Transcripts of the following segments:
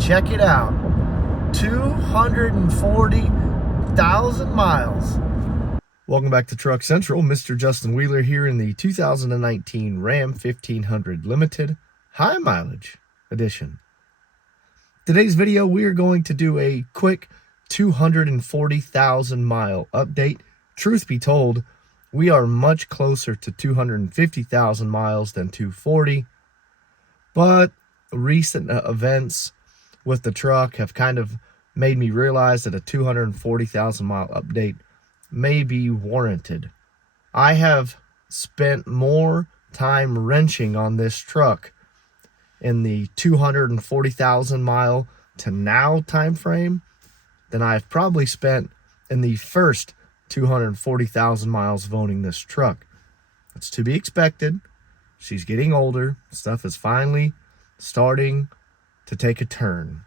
Check it out. 240,000 miles. Welcome back to Truck Central. Mr. Justin Wheeler here in the 2019 Ram 1500 Limited High Mileage Edition. Today's video, we are going to do a quick 240,000 mile update. Truth be told, we are much closer to 250,000 miles than 240, but recent events with the truck have kind of made me realize that a 240,000 mile update may be warranted. I have spent more time wrenching on this truck in the 240,000 mile to now time frame than I've probably spent in the first 240,000 miles of owning this truck. It's to be expected. She's getting older. Stuff is finally starting to take a turn.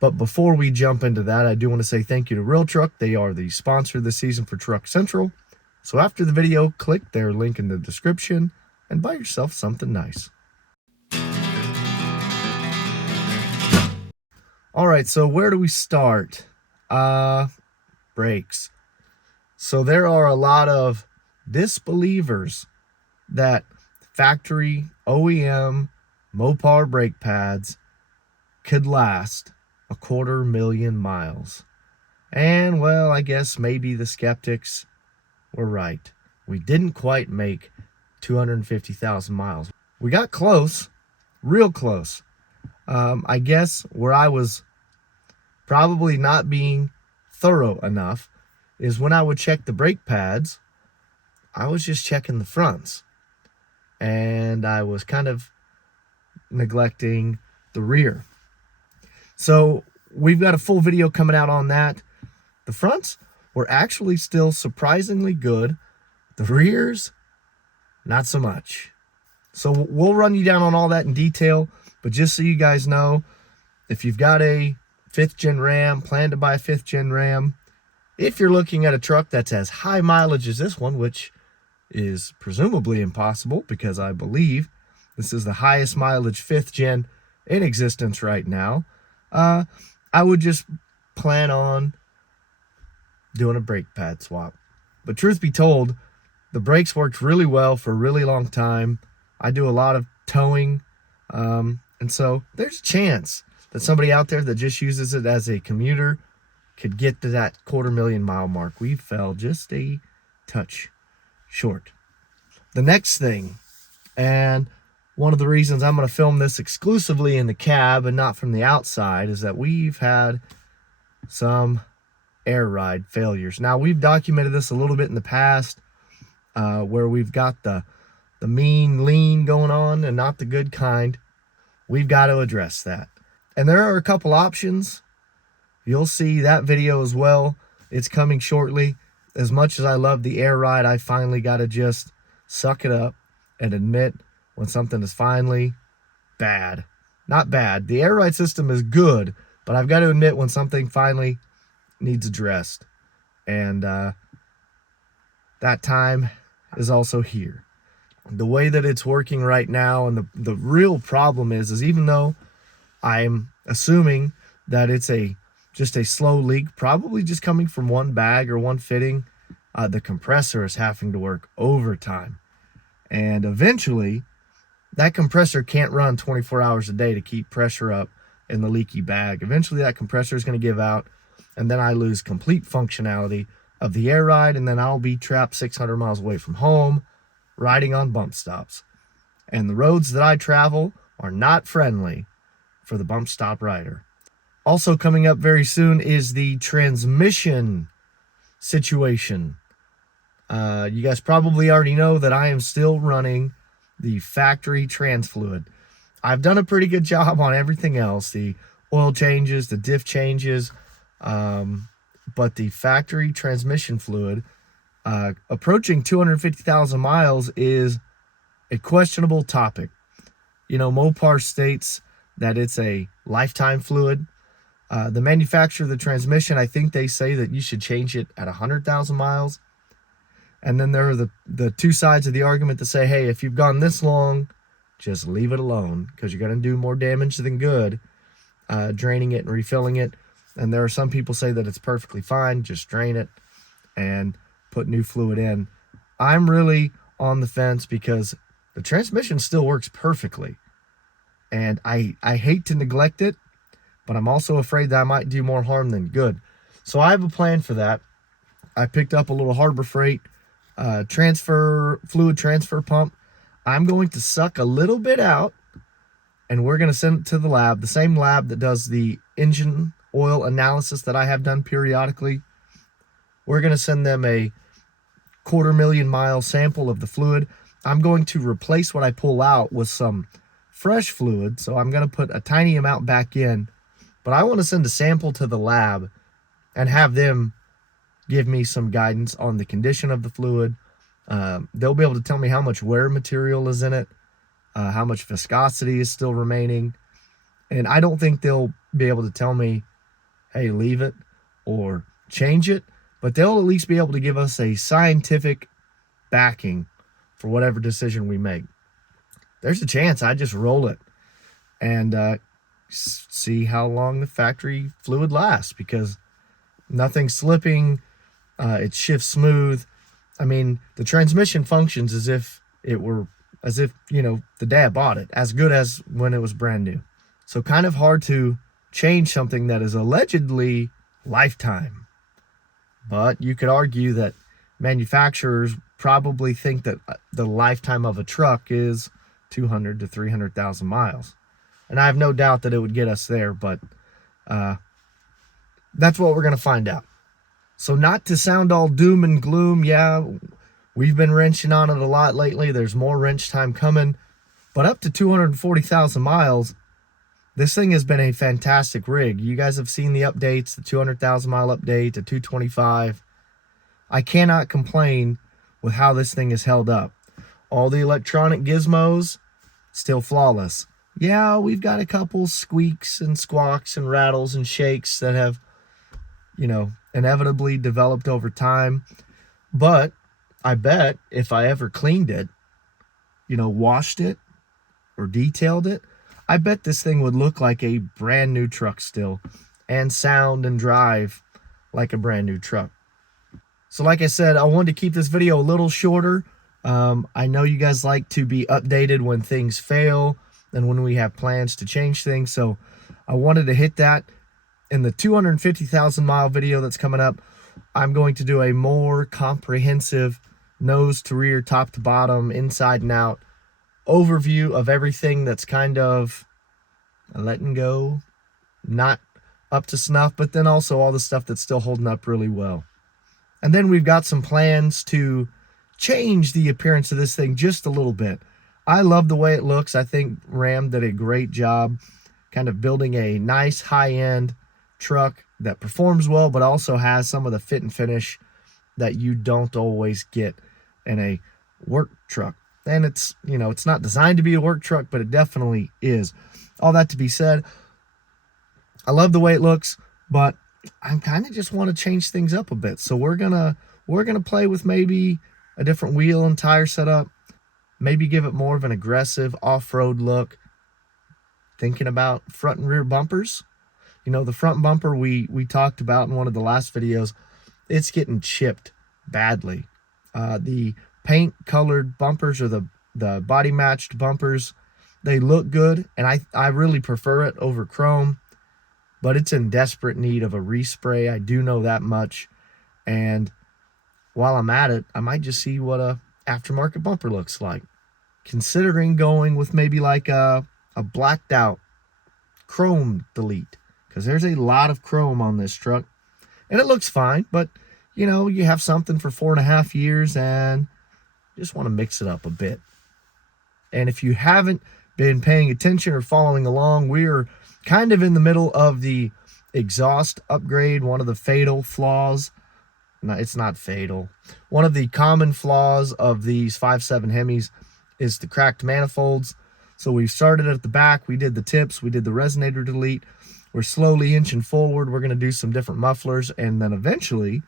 But before we jump into that, I do want to say thank you to Real Truck. They are the sponsor this season for Truck Central. So after the video, click their link in the description and buy yourself something nice. All right, so where do we start? Brakes. So there are a lot of disbelievers that factory OEM Mopar brake pads could last 250,000 miles. And well, I guess maybe the skeptics were right. We didn't quite make 250,000 miles. We got close, real close. I guess where I was probably not being thorough enough is when I would check the brake pads, I was just checking the fronts. And I was kind of neglecting the rear. So we've got a full video coming out on that. The fronts were actually still surprisingly good. The rears, not so much. So we'll run you down on all that in detail. But just so you guys know, if you've got a 5th gen Ram, plan to buy a 5th gen Ram, if you're looking at a truck that's as high mileage as this one, which is presumably impossible because I believe this is the highest mileage 5th gen in existence right now, I would just plan on doing a brake pad swap. But truth be told, the brakes worked really well for a really long time. I do a lot of towing, and so there's a chance that somebody out there that just uses it as a commuter could get to that 250,000 mile mark. We fell just a touch short. The next thing, and one of the reasons I'm going to film this exclusively in the cab and not from the outside, is that we've had some air ride failures. Now, we've documented this a little bit in the past, where we've got the mean lean going on and not the good kind. We've got to address that. And there are a couple options. You'll see that video as well. It's coming shortly. As much as I love the air ride, I finally got to just suck it up and admit when something is finally bad. Not bad. The air ride system is good, but I've got to admit when something finally needs addressed. And that time is also here. The way that it's working right now, and the real problem is even though I'm assuming that it's just a slow leak, probably just coming from one bag or one fitting, the compressor is having to work overtime. And eventually, that compressor can't run 24 hours a day to keep pressure up in the leaky bag. Eventually, that compressor is going to give out, and then I lose complete functionality of the air ride, and then I'll be trapped 600 miles away from home, riding on bump stops. And the roads that I travel are not friendly for the bump stop rider. Also coming up very soon is the transmission situation. You guys probably already know that I am still running the factory trans fluid. I've done a pretty good job on everything else, the oil changes, the diff changes, but the factory transmission fluid, approaching 250,000 miles, is a questionable topic. You know, Mopar states that it's a lifetime fluid. The manufacturer of the transmission, I think they say that you should change it at 100,000 miles. And then there are the two sides of the argument that say, hey, if you've gone this long, just leave it alone because you're going to do more damage than good. draining it and refilling it. And there are some people say that it's perfectly fine, just drain it and put new fluid in. I'm really on the fence because the transmission still works perfectly. And I hate to neglect it, but I'm also afraid that I might do more harm than good. So I have a plan for that. I picked up a little Harbor Freight fluid transfer pump. I'm going to suck a little bit out, and we're going to send it to the lab, the same lab that does the engine oil analysis that I have done periodically. We're going to send them a 250,000 mile sample of the fluid. I'm going to replace what I pull out with some fresh fluid, so I'm going to put a tiny amount back in, but I want to send a sample to the lab and have them give me some guidance on the condition of the fluid. They'll be able to tell me how much wear material is in it, how much viscosity is still remaining, and I don't think they'll be able to tell me, hey, leave it or change it, but they'll at least be able to give us a scientific backing for whatever decision we make. There's a chance I just roll it and see how long the factory fluid lasts, because nothing's slipping. It shifts smooth. I mean, the transmission functions as if the day I bought it, as good as when it was brand new. So kind of hard to change something that is allegedly lifetime. But you could argue that manufacturers probably think that the lifetime of a truck is 200 to 300,000 miles. And I have no doubt that it would get us there, but that's what we're going to find out. So not to sound all doom and gloom, yeah, we've been wrenching on it a lot lately. There's more wrench time coming, but up to 240,000 miles, this thing has been a fantastic rig. You guys have seen the updates, the 200,000 mile update, the 225. I cannot complain with how this thing is held up. All the electronic gizmos, still flawless. Yeah, we've got a couple squeaks and squawks and rattles and shakes that have, inevitably developed over time. But I bet if I ever cleaned it, washed it or detailed it, I bet this thing would look like a brand new truck still, and sound and drive like a brand new truck. So like I said, I wanted to keep this video a little shorter. I know you guys like to be updated when things fail and when we have plans to change things. So I wanted to hit that. In the 250,000 mile video that's coming up, I'm going to do a more comprehensive nose to rear, top to bottom, inside and out overview of everything that's kind of letting go, not up to snuff, but then also all the stuff that's still holding up really well. And then we've got some plans to change the appearance of this thing just a little bit. I love the way it looks. I think Ram did a great job kind of building a nice high-end truck that performs well, but also has some of the fit and finish that you don't always get in a work truck. And it's not designed to be a work truck, but it definitely is. All that to be said, I love the way it looks, but I kind of just want to change things up a bit. So we're gonna play with maybe a different wheel and tire setup, maybe give it more of an aggressive off-road look. Thinking about front and rear bumpers. The front bumper we talked about in one of the last videos, it's getting chipped badly. The paint colored bumpers, or the body matched bumpers, they look good, and I really prefer it over chrome, but it's in desperate need of a respray. I do know that much. And while I'm at it, I might just see what a aftermarket bumper looks like, considering going with maybe like a blacked out chrome delete, because there's a lot of chrome on this truck and it looks fine, but you have something for 4.5 years and just want to mix it up a bit. And if you haven't been paying attention or following along, we're kind of in the middle of the exhaust upgrade. One of the fatal flaws, no, it's not fatal, one of the common flaws of these 5.7 Hemis is the cracked manifolds. So we started at the back, we did the tips, we did the resonator delete. We're slowly inching forward. We're going to do some different mufflers, and then eventually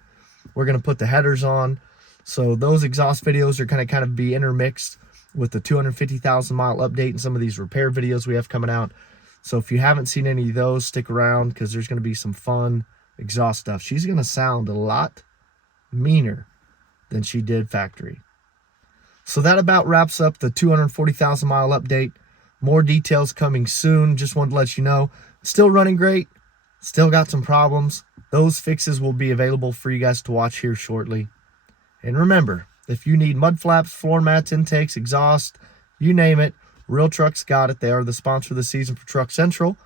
we're going to put the headers on. So those exhaust videos are going to kind of be intermixed with the 250,000 mile update and some of these repair videos we have coming out. So if you haven't seen any of those, stick around because there's going to be some fun exhaust stuff. She's going to sound a lot meaner than she did factory. So that about wraps up the 240,000 mile update. More details coming soon. Just wanted to let you know, still running great, still got some problems. Those fixes will be available for you guys to watch here shortly. And remember, if you need mud flaps, floor mats, intakes, exhaust, you name it, Real Trucks got it. They are the sponsor of the season for Truck Central.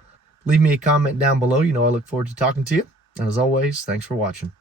Leave me a comment down below. You know I look forward to talking to you. And as always, thanks for watching.